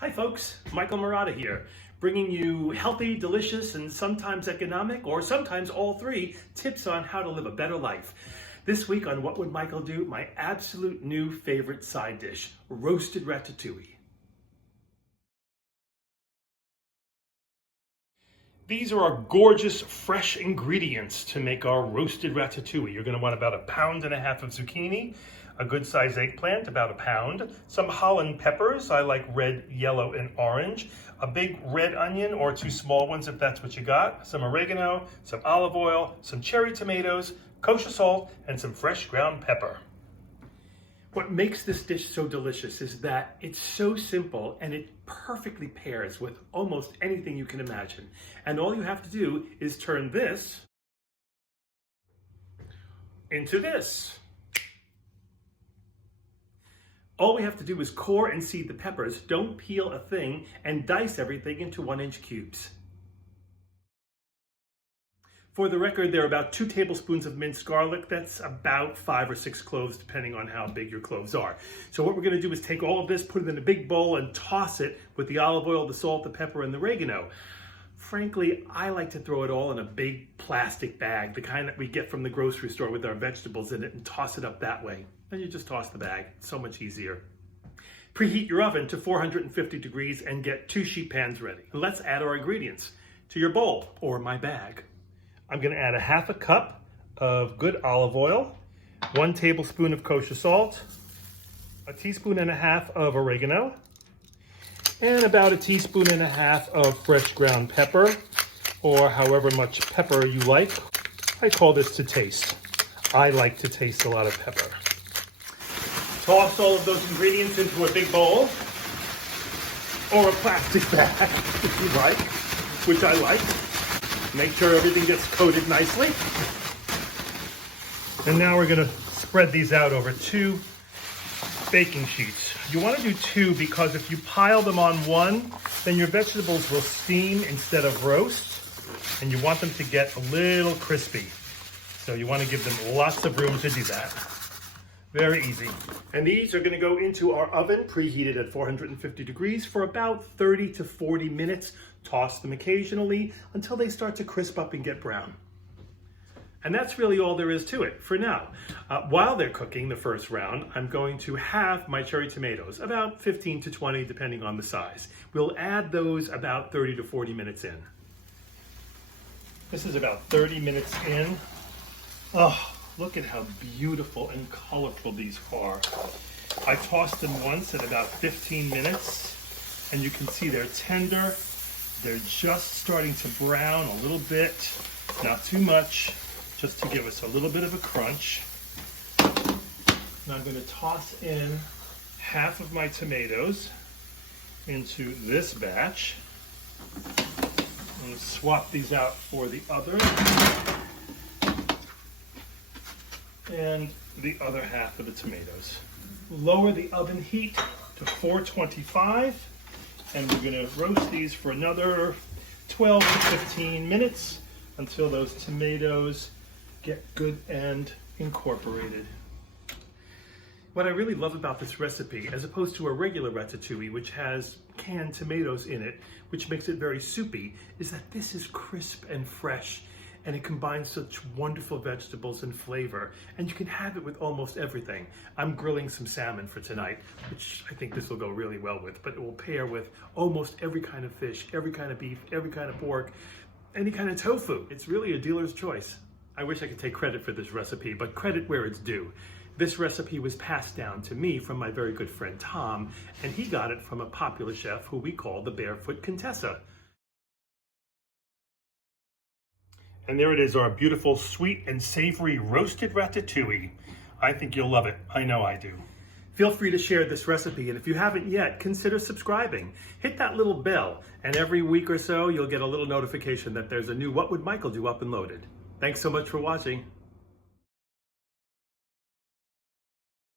Hi folks, Michael Murata here, bringing you healthy, delicious, and sometimes economic, or sometimes all three, tips on how to live a better life. This week on What Would Michael Do, my absolute new favorite side dish, roasted ratatouille. These are our gorgeous, fresh ingredients to make our roasted ratatouille. You're going to want about 1.5 pounds of zucchini, a good size eggplant, about 1 pound, some Holland peppers, I like red, yellow, and orange, a big red onion or 2 small ones if that's what you got, some oregano, some olive oil, some cherry tomatoes, kosher salt, and some fresh ground pepper. What makes this dish so delicious is that it's so simple and it perfectly pairs with almost anything you can imagine. And all you have to do is turn this into this. All we have to do is core and seed the peppers, don't peel a thing, and dice everything into 1-inch cubes. For the record, there are about 2 tablespoons of minced garlic. That's about 5 or 6 cloves, depending on how big your cloves are. So what we're going to do is take all of this, put it in a big bowl, and toss it with the olive oil, the salt, the pepper, and the oregano. Frankly, I like to throw it all in a big plastic bag, the kind that we get from the grocery store with our vegetables in it, and toss it up that way. And you just toss the bag. It's so much easier. Preheat your oven to 450 degrees and get 2 sheet pans ready. Let's add our ingredients to your bowl, or my bag. I'm going to add 1/2 cup of good olive oil, 1 tablespoon of kosher salt, 1.5 teaspoons of oregano, and about 1.5 teaspoons of fresh ground pepper, or however much pepper you like. I call this to taste. I like to taste a lot of pepper. Toss all of those ingredients into a big bowl, or a plastic bag if you like, which I like. Make sure everything gets coated nicely. And now we're going to spread these out over 2 baking sheets. You want to do 2 because if you pile them on one, then your vegetables will steam instead of roast, and you want them to get a little crispy. So you want to give them lots of room to do that. Very easy. And these are going to go into our oven, preheated at 450 degrees for about 30 to 40 minutes. Toss them occasionally until they start to crisp up and get brown. And that's really all there is to it for now. While they're cooking the first round, I'm going to halve my cherry tomatoes, about 15 to 20 depending on the size. We'll add those about 30 to 40 minutes in. This is about 30 minutes in. Oh, look at how beautiful and colorful these are. I tossed them once at about 15 minutes, and you can see they're tender. They're just starting to brown a little bit, not too much, just to give us a little bit of a crunch. Now I'm going to toss in 1/2 of my tomatoes into this batch. I'm going to swap these out for the other. And the other 1/2 of the tomatoes. Lower the oven heat to 425, and we're going to roast these for another 12 to 15 minutes until those tomatoes get good and incorporated. What I really love about this recipe, as opposed to a regular ratatouille, which has canned tomatoes in it, which makes it very soupy, is that this is crisp and fresh, and it combines such wonderful vegetables and flavor, and you can have it with almost everything. I'm grilling some salmon for tonight, which I think this will go really well with, but it will pair with almost every kind of fish, every kind of beef, every kind of pork, any kind of tofu. It's really a dealer's choice. I wish I could take credit for this recipe, but credit where it's due. This recipe was passed down to me from my very good friend Tom, and he got it from a popular chef who we call the Barefoot Contessa. And there it is, our beautiful, sweet and savory roasted ratatouille. I think you'll love it. I know I do. Feel free to share this recipe, and if you haven't yet, consider subscribing. Hit that little bell, and every week or so, you'll get a little notification that there's a new What Would Michael Do up and loaded. Thanks so much for watching.